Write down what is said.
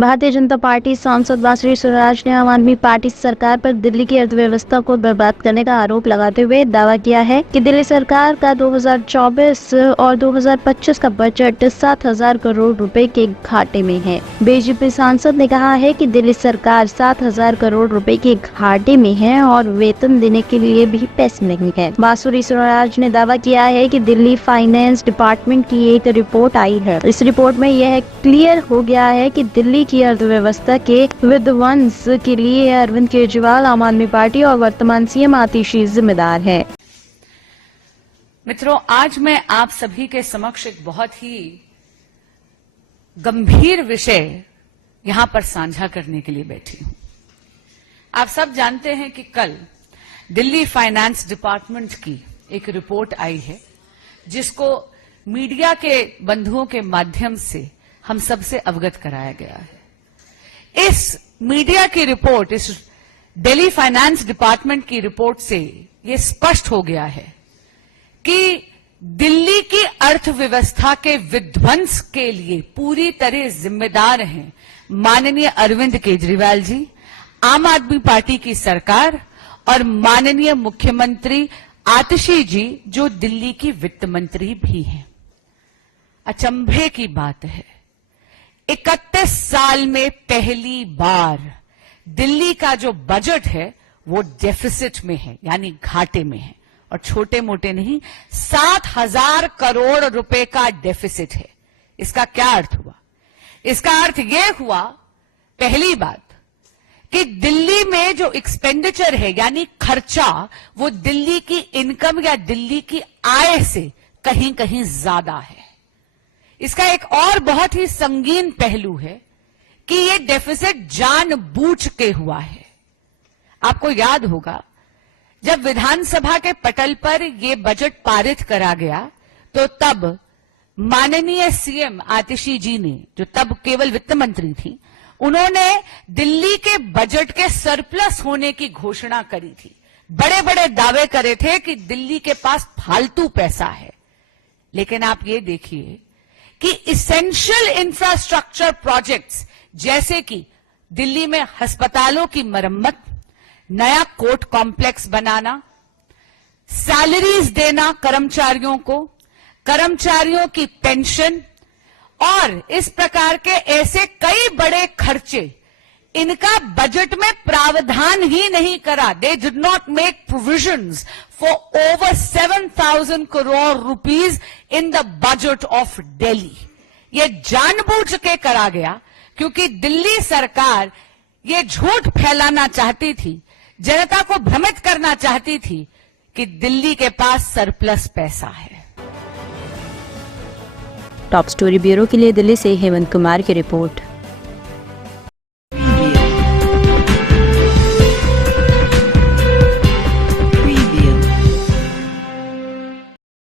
Bharatiya Janata party सांसद बांसुरी स्वराज ने आम आदमी पार्टी सरकार पर दिल्ली की अर्थव्यवस्था को बर्बाद करने का आरोप लगाते हुए दावा किया है कि दिल्ली सरकार का 2024 और 2025 का बजट 7,000 करोड़ रुपए के घाटे में है। बीजेपी सांसद ने कहा है कि दिल्ली सरकार 7,000 करोड़ रुपए के घाटे में है और वेतन देने के लिए भी पैसे नहीं है। बांसुरी स्वराज ने दावा किया है कि दिल्ली फाइनेंस डिपार्टमेंट की एक रिपोर्ट आई है। इस रिपोर्ट में यह क्लियर हो गया है कि दिल्ली की अर्थव्यवस्था के विध्वंस के लिए अरविंद केजरीवाल, आम आदमी पार्टी और वर्तमान सीएम आतिशी जिम्मेदार है। मित्रों, आज मैं आप सभी के समक्ष एक बहुत ही गंभीर विषय यहां पर साझा करने के लिए बैठी हूं। आप सब जानते हैं कि कल दिल्ली फाइनेंस डिपार्टमेंट की एक रिपोर्ट आई है, जिसको मीडिया के बंधुओं के माध्यम से हम सबसे अवगत कराया गया है। इस मीडिया की रिपोर्ट, इस दिल्ली फाइनेंस डिपार्टमेंट की रिपोर्ट से यह स्पष्ट हो गया है कि दिल्ली की अर्थव्यवस्था के विध्वंस के लिए पूरी तरह जिम्मेदार हैं माननीय अरविंद केजरीवाल जी, आम आदमी पार्टी की सरकार और माननीय मुख्यमंत्री आतिशी जी, जो दिल्ली की वित्त मंत्री भी हैं। अचंभे की बात है, 31 साल में पहली बार दिल्ली का जो बजट है वो डेफिसिट में है, यानी घाटे में है, और छोटे मोटे नहीं, 7,000 करोड़ रुपए का डेफिसिट है। इसका क्या अर्थ हुआ? इसका अर्थ यह हुआ, पहली बात, कि दिल्ली में जो एक्सपेंडिचर है यानी खर्चा, वो दिल्ली की इनकम या दिल्ली की आय से कहीं कहीं ज्यादा है। इसका एक और बहुत ही संगीन पहलू है कि ये डेफिसिट जानबूझ के हुआ है। आपको याद होगा, जब विधानसभा के पटल पर यह बजट पारित करा गया तो तब माननीय सीएम आतिशी जी ने, जो तब केवल वित्त मंत्री थी, उन्होंने दिल्ली के बजट के सरप्लस होने की घोषणा करी थी। बड़े बड़े दावे करे थे कि दिल्ली के पास फालतू पैसा है। लेकिन आप ये देखिए कि इसेंशियल इंफ्रास्ट्रक्चर प्रोजेक्ट्स, जैसे कि दिल्ली में अस्पतालों की मरम्मत, नया कोर्ट कॉम्प्लेक्स बनाना, सैलरीज देना कर्मचारियों को, कर्मचारियों की पेंशन और इस प्रकार के ऐसे कई बड़े खर्चे, इनका बजट में प्रावधान ही नहीं करा। They did not make provisions for over 7,000 crore rupees in the budget of Delhi. ये जानबूझ के करा गया क्योंकि दिल्ली सरकार ये झूठ फैलाना चाहती थी, जनता को भ्रमित करना चाहती थी कि दिल्ली के पास सरप्लस पैसा है। टॉप स्टोरी ब्यूरो के लिए दिल्ली से हेमंत कुमार की रिपोर्ट।